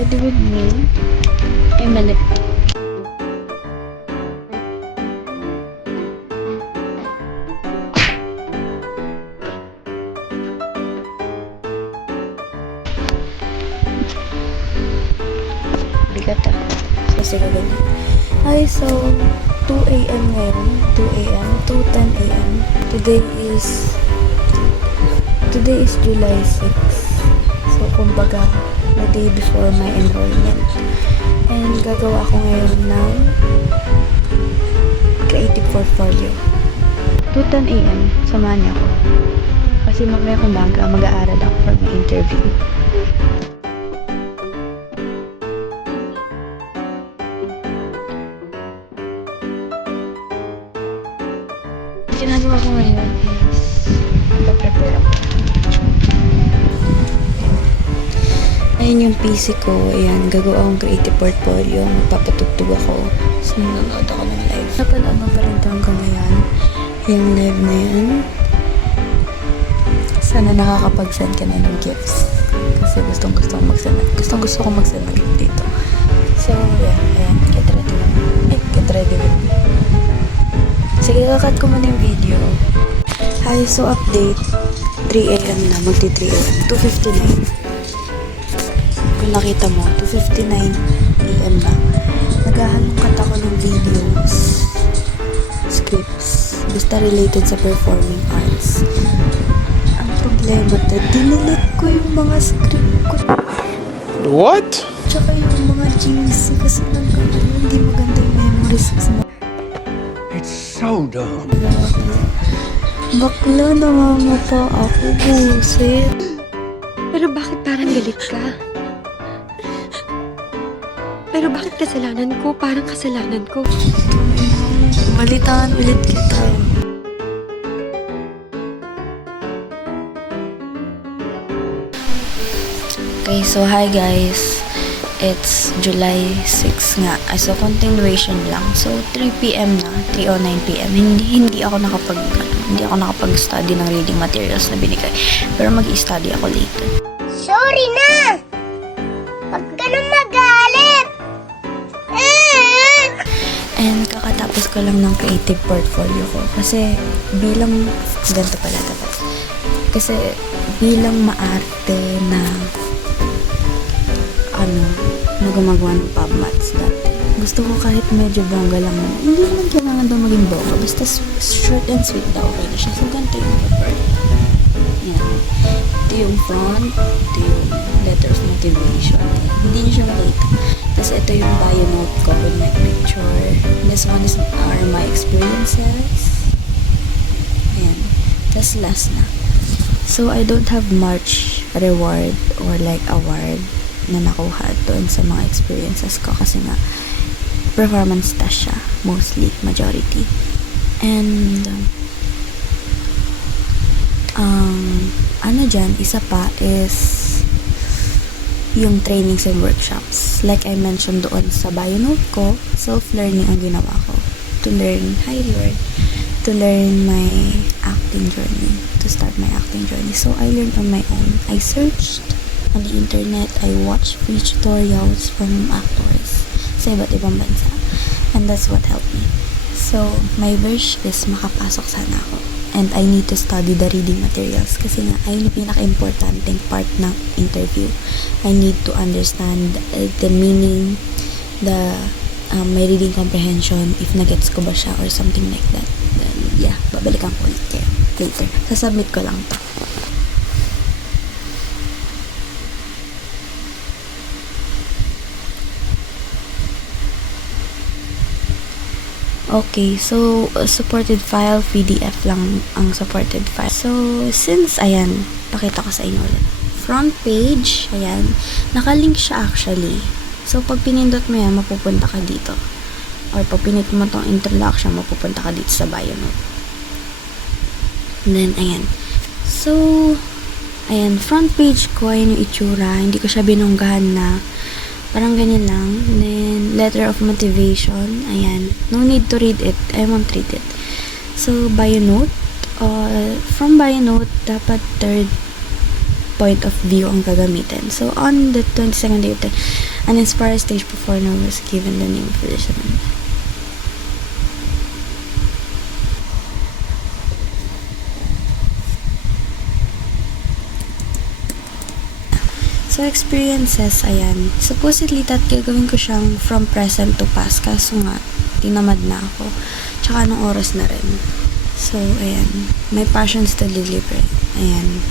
Ready with me, Emily. Bigat ah. So, sige ganyan. Hi, so 2 a.m. ngayon. 2 a.m. to 10 a.m. Today is July 6. So, kumbaga, the day before my enrollment. And gagawa ko ngayon ng creative portfolio. 2:10 a.m. Samahan niyo ako. Kasi mamaya umaga mag-aaral ako for my interview. Ginagawa ko ngayon is nagpa-prepare ako. Ayun yung PC ko. Ayan, gagawa akong creative portfolio. Magpapatugtog ako. So, nanonood ako ng live. Napanood mo pa rin ito hanggang ngayon. Yung live na yan. Sana nakakapag-send ka na ng gifts. Kasi gustong-gusto ko mag-send. Gustong-gusto ko mag-send ng gift dito. So, yeah. Ayan. Get ready with me. Get ready with me. Sige, kakat ko muna yung video. Hi, so update. 3 a.m. na. Magti 3 a.m. 2:59. Kung nakita mo, 2:59 a.m. na. Naghahalongkat ako ng videos, scripts, basta related sa performing arts. Ang problema dinilit ko yung mga script ko. What? Tsaka yung mga GC kasi hindi maganda yung memories mo. It's so dumb. Bakla, namamapa ako, buset. Pero bakit parang galit ka? Pero bakit kasalanan ko? Parang kasalanan ko. Balitaan ulit kita. Okay, so hi guys. It's July 6 nga. So, continuation lang. So, 3 p.m. na. 3:09 p.m. Hindi ako nakapag-study ng reading materials na binigay. Pero mag-i-study ako later. Sorry na! Huwag ka na magalit! And kakatapos ko lang ng creative portfolio ko. Kasi bilang, ganito pala dapat. Kasi bilang maarte na na gumagawa ng PubMats dati. Gusto ko kahit medyo bongga lang naman. Hindi naman kailangan daw maging bongga. Basta short and sweet daw. Okay na siya. So, ganito yung paper. Yan. Ito yung front. Ito yung letter of motivation. Yan. Hindi niyo siya makita. Tapos ito yung bio note ko with my picture. This one are my experiences. Ayan. Tapos last na. So, I don't have much reward or like award na nakuha doon sa mga experiences ko kasi nga performance test siya, mostly, majority. And ano dyan, isa pa is yung trainings and workshops. Like I mentioned doon sa bio note ko, self-learning ang ginawa ko. To learn my acting journey. To start my acting journey. So, I learned on my own. I searched on the internet. I watched free tutorials from actors sa iba't ibang bansa. And that's what helped me. So, my wish is makapasok sana ako. And I need to study the reading materials kasi nga, ay yung pinaka-importanting part ng interview. I need to understand the meaning, my reading comprehension, if nagets ko ba siya or something like that. Then, yeah, babalikan ko ulit kayo later. Sasubmit ko lang to. Okay, so supported file, PDF lang ang supported file. So, since, ayan, pakita ko sa inyo ulit. Front page, ayan, nakalink siya actually. So, pag pinindot mo yan, mapupunta ka dito. Or pag pinindot mo tong introduction, mapupunta ka dito sa bio note. And then, ayan. So, ayan, front page ko, ayan yung itsura. Hindi ko siya binunggahan na parang ganyan lang. And then, letter of motivation. Ayan. No need to read it. I won't read it. So, bio note. From bio note, dapat third point of view ang gagamitin. So, on the 22nd day of the an Inspire stage performer was given the name Ferdinand. So, experiences, ayan. Supposedly, gagawin ko siyang from present to past. Kaso nga, tinamad na ako. Tsaka anong oras na rin. So, ayan. My passions to deliver. Ayan.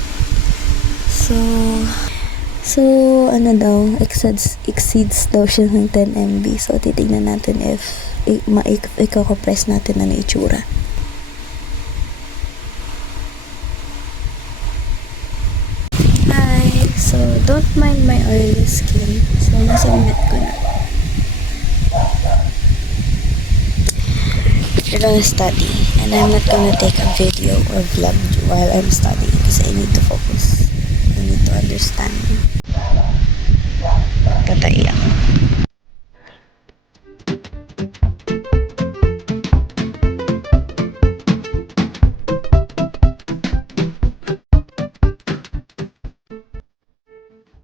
So, ano daw, exceeds daw siya ng 10 MB. So, titignan natin if ikaw-compress natin na itsura. Hi! So, don't mind my oily skin. So, nasubmit ko na. We're gonna study. And I'm not gonna take a video or vlog while I'm studying because I need to focus. I need to understand.